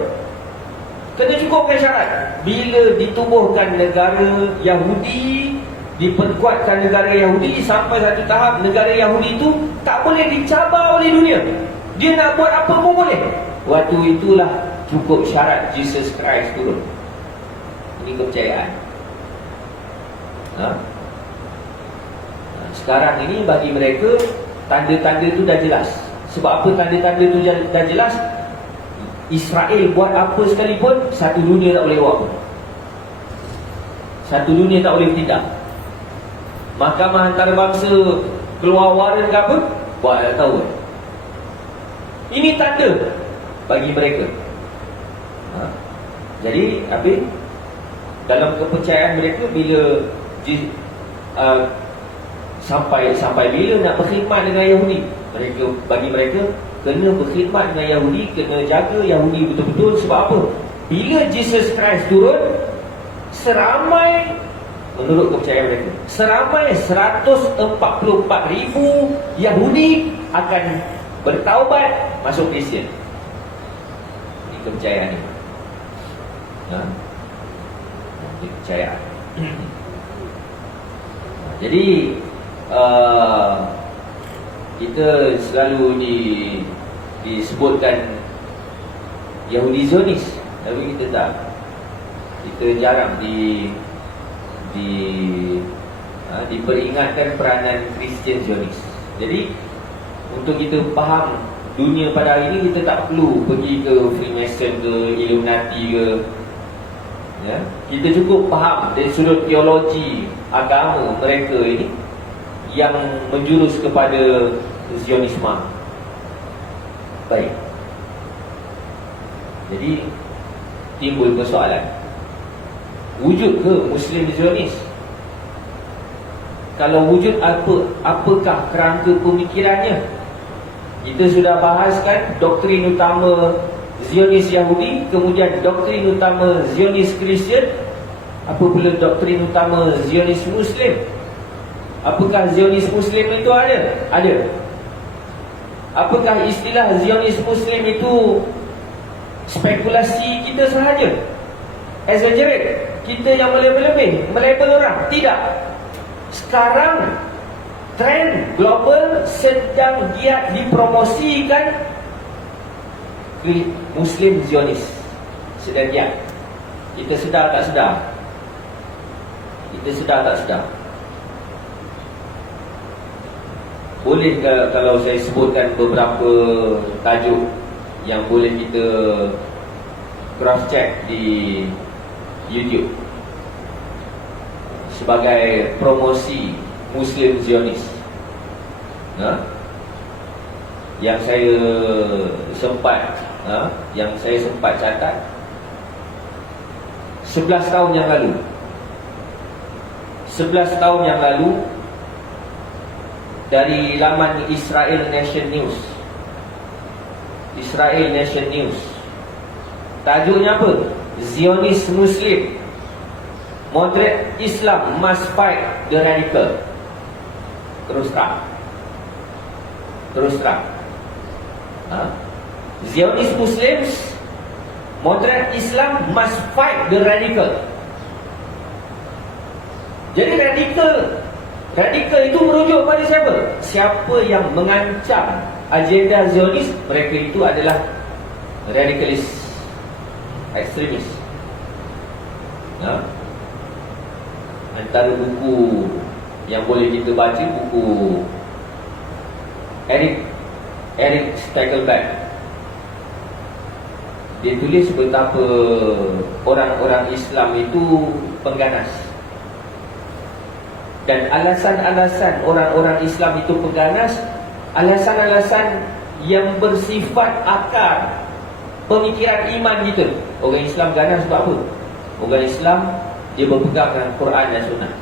kena cukupkan syarat. Bila ditubuhkan negara Yahudi, diperkuatkan negara Yahudi, sampai satu tahap negara Yahudi itu tak boleh dicabar oleh dunia. Dia nak buat apa pun boleh. Waktu itulah cukup syarat Jesus Christ turun. Ini kepercayaan. Sekarang ini bagi mereka tanda-tanda itu dah jelas. Sebab apa tanda-tanda itu dah jelas? Israel buat apa sekalipun, satu dunia tak boleh buat apa. Satu dunia tak boleh bertindak. Mahkamah antarabangsa keluar waran ke apa, buat tak tahu. Ini tanda bagi mereka. Jadi dalam kepercayaan mereka, bila sampai bila nak berkhidmat dengan Yahudi, bagi mereka kena berkhidmat dengan Yahudi, kena jaga Yahudi betul-betul. Sebab apa? Bila Jesus Christ turun, seramai, menurut kepercayaan mereka, seramai 144,000 Yahudi akan bertaubat masuk Kristian. Ini kepercayaan ini. Ini kepercayaan. Jadi kita selalu disebutkan Yahudi Zionis, tapi kita tak. Kita jarang diperingatkan peranan Kristian Zionis. Jadi untuk kita faham dunia pada hari ini, kita tak perlu pergi ke Freemason ke Illuminati ke. Kita cukup faham dari sudut teologi agama mereka ini yang menjurus kepada Zionisme. Baik. Jadi timbul persoalan, wujud ke Muslim Zionis? Kalau wujud, apakah kerangka pemikirannya? Kita sudah bahaskan doktrin utama Zionis Yahudi, kemudian doktrin utama Zionis Kristian. Apa pula doktrin utama Zionis Muslim? Apakah Zionis Muslim itu ada? Ada. Apakah istilah Zionis Muslim itu spekulasi kita sahaja? Exaggerate, kita yang melebih-lebih, melabel orang? Tidak. Sekarang trend global sedang giat dipromosikan Muslim Zionis. Sedang giat. Kita sedar tak sedar? Kita sedar tak sedar? Boleh kalau saya sebutkan beberapa tajuk yang boleh kita cross check di YouTube. sebagai promosi Muslim Zionis. Yang saya sempat catat 11 tahun yang lalu 11 tahun yang lalu, dari laman Israel Nation News, tajuknya apa? Zionist Muslim, moderate Islam must fight the radical. Terus terang. Zionist Muslims, moderate Islam must fight the radical. Jadi radikal itu merujuk pada siapa? Siapa yang mengancam agenda Zionis, mereka itu adalah radikalis, ekstremis. Antara buku yang boleh kita baca, buku Eric Stakelbeck. Dia tulis betapa orang-orang Islam itu pengganas. Dan alasan-alasan orang-orang Islam itu pengganas, alasan-alasan yang bersifat akar pemikiran iman kita. Orang Islam ganas sebab apa? Orang Islam dia berpegang dengan Quran dan Sunnah.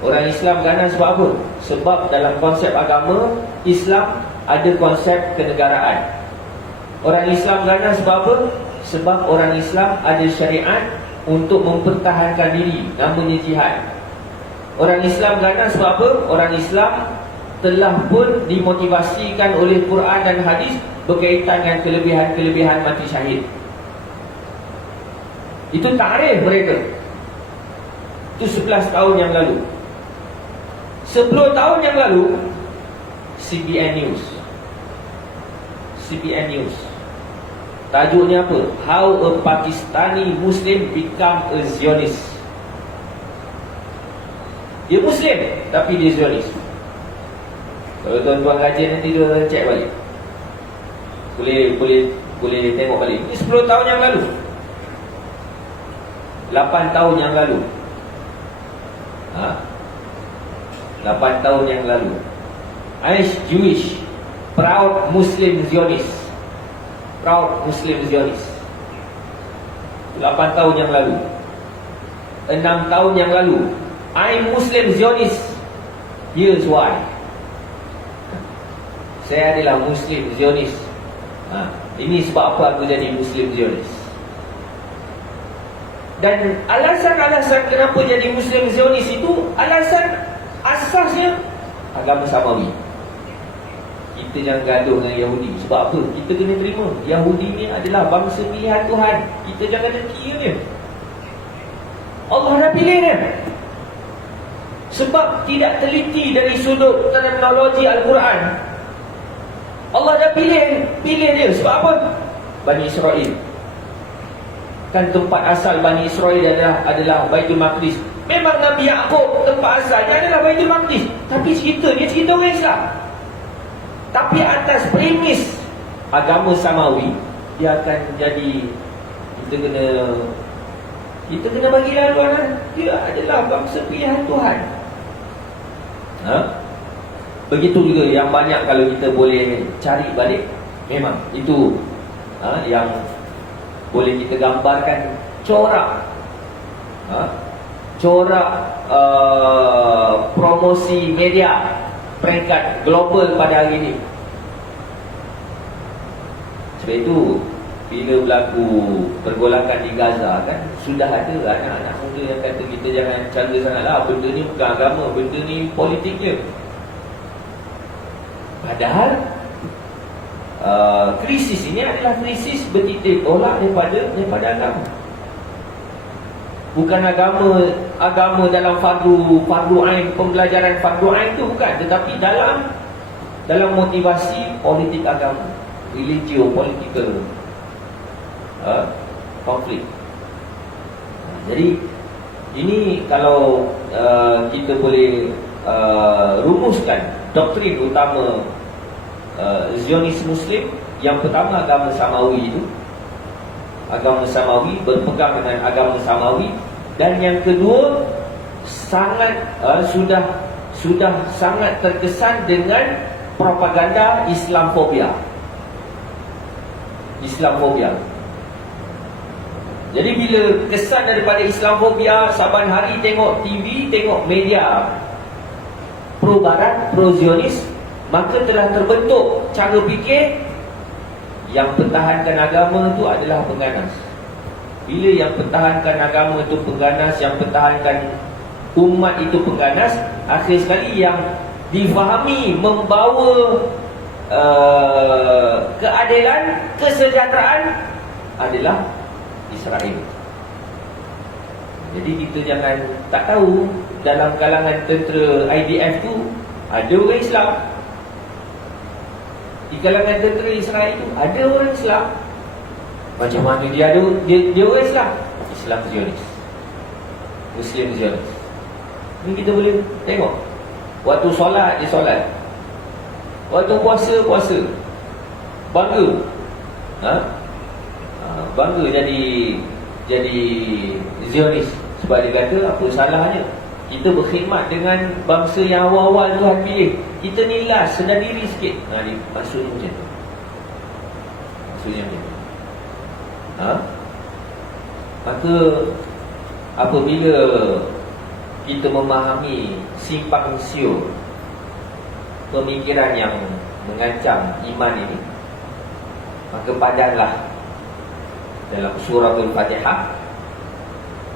Orang Islam ganas sebab apa? Sebab dalam konsep agama Islam ada konsep kenegaraan. Orang Islam ganas sebab apa? Sebab orang Islam ada syariat untuk mempertahankan diri, namanya jihad. Orang Islam ganas sebab apa? Orang Islam telah pun dimotivasikan oleh Quran dan hadis berkaitan dengan kelebihan-kelebihan mati syahid. Itu takrif mereka. Itu 11 tahun yang lalu. 10 tahun yang lalu, CBN News. Tajuknya apa? How a Pakistani Muslim become a Zionist. Dia Muslim tapi dia Zionis. Kalau tuan-tuan kajian nanti dia cek balik. Boleh tengok balik. Ini 10 tahun yang lalu, 8 tahun yang lalu, 8 tahun yang lalu. Aish Jewish, proud Muslim Zionist. 8 tahun yang lalu. 6 tahun yang lalu, I'm Muslim Zionist. Here's why. Saya adalah Muslim Zionist. Ini sebab apa aku jadi Muslim Zionist. Dan alasan-alasan kenapa jadi Muslim Zionist itu, alasan asasnya agama samawi. Kita jangan gaduh dengan Yahudi. Sebab apa? Kita kena terima Yahudi ni adalah bangsa pilihan Tuhan. Kita jangan dengki dia. Allah dah pilih dia. Sebab tidak teliti dari sudut terminologi Al-Quran. Allah dah pilih dia. Sebab apa? Bani Israel. Kan tempat asal Bani Israel adalah Baitul Maqdis. Memang Nabi Yaqub tempat asalnya adalah Baitul Maqdis. Tapi cerita orang Islam. Tapi atas premis agama samawi, dia akan jadi, kita kena bagi laluan. Dia adalah bangsa pilihan Tuhan. Begitu juga yang banyak kalau kita boleh cari balik. Memang itu yang boleh kita gambarkan corak promosi media peringkat global pada hari ini. Sebab itu bila berlaku pergolakan di Gaza kan, sudah ada anak-anak muda yang kata kita jangan canda sangatlah, benda ni bukan agama, benda ni politik je. Padahal krisis ini adalah krisis bertitik tolak daripada agama. Bukan agama dalam fardu ain, pembelajaran fardu ain itu bukan, tetapi dalam motivasi politik agama, religio political konflik. Jadi ini kalau kita boleh rumuskan doktrin utama Zionis Muslim, yang pertama agama Samawi itu, agama Samawi, berpegang dengan agama Samawi. Dan yang kedua, sudah sangat terkesan dengan propaganda Islamfobia. Jadi bila kesan daripada Islamfobia, saban hari tengok TV, tengok media pro barat, pro Zionis, maka telah terbentuk cara fikir yang pertahankan agama itu adalah pengganas. Bila yang pertahankan agama itu pengganas, yang pertahankan umat itu pengganas, akhir sekali yang difahami membawa keadilan, kesejahteraan adalah Israel. Jadi kita jangan tak tahu dalam kalangan tentera IDF tu ada orang Islam. Di kalangan tentera Israel tu ada orang Islam. Macam mana dia orang Islam? Islam Zionis, Muslim Zionis. Ini kita boleh tengok. Waktu solat, dia solat. Waktu puasa, puasa. Bangga. Bangga jadi Zionis. Sebab dia kata, apa salahnya kita berkhidmat dengan bangsa yang awal-awal Tuhan pilih. Kita ni last, sedar diri sikit. Maksudnya macam tu. Maka apabila kita memahami simpang siur pemikiran yang mengancam iman ini, maka padanlah dalam surah Al-Fatihah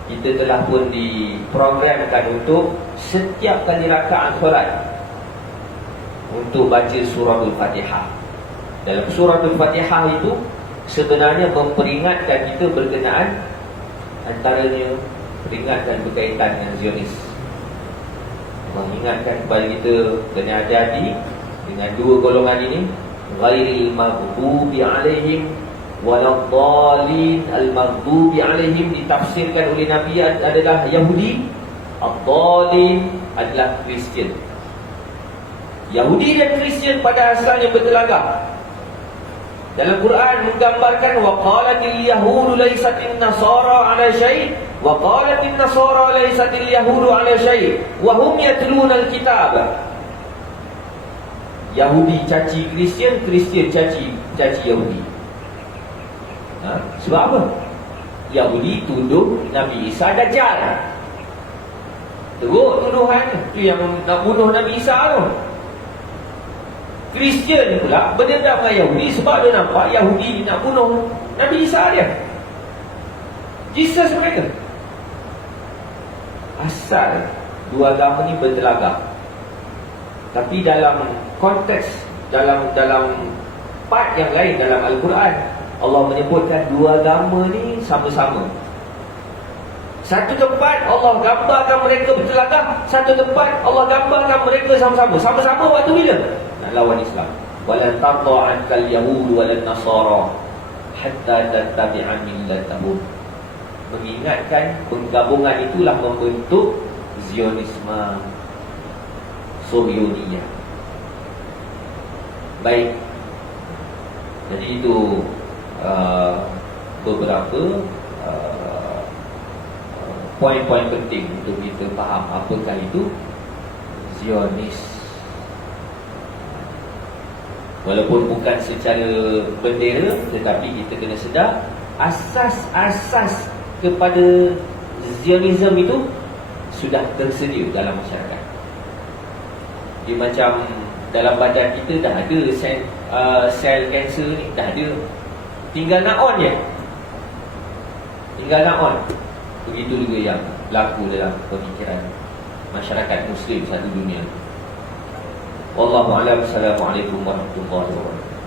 kita telah pun diprogramkan untuk setiap kali rakaat solat untuk baca surah Al-Fatihah. Dalam surah Al-Fatihah itu sebenarnya memperingatkan kita berkenaan, antaranya peringatkan berkaitan dengan Zionis, mengingatkan kepada kita kena hati-hati dengan dua golongan ini, ghairil maghdubi alaihim waladhdallin. Al-maghdubi alaihim ditafsirkan oleh Nabi adalah Yahudi, ad-dallin adalah Kristian. Yahudi dan Kristian pada asalnya bertelagah. Dalam Quran menggambarkan waqalatil yahudu laisatin nasara ala syai' wa qalatin nasara laisatil yahudu ala syai' wa hum yatluna alkitab. Yahudi caci Kristian, Kristian caci Yahudi. Sebab apa? Yahudi tuduh Nabi Isa Dajjal. Teruk tuduhannya. Itu yang nak bunuh Nabi Isa tu. Kristian pula berdendam dengan Yahudi sebab dia nampak Yahudi nak bunuh Nabi Isa dia, Jesus mereka. Asal dua agama ni bertelagah, tapi dalam konteks, dalam part yang lain dalam Al-Quran, Allah menyebutkan dua agama ni sama-sama. Satu tempat Allah gambarkan mereka bertelagah, satu tempat Allah gambarkan mereka sama-sama. Sama-sama waktu bila? Nak lawan Islam. Walan tarda ankal yahud walan nasara hatta tattabi'a millatahum. Mengingatkan penggabungan itulah membentuk Zionisme, Sohioniyah. Baik. Jadi itu beberapa poin-poin penting untuk kita faham apakah itu Zionis. Walaupun bukan secara bendera, tetapi kita kena sedar asas-asas kepada Zionism itu sudah tersedia dalam masyarakat. Dia macam dalam badan kita dah ada sel kanser ni, dah ada. Tinggal nak on je. Tinggal nak on. Begitu juga yang berlaku dalam pemikiran masyarakat Muslim satu dunia. Wallahu a'lam. Assalamualaikum warahmatullahi wabarakatuh.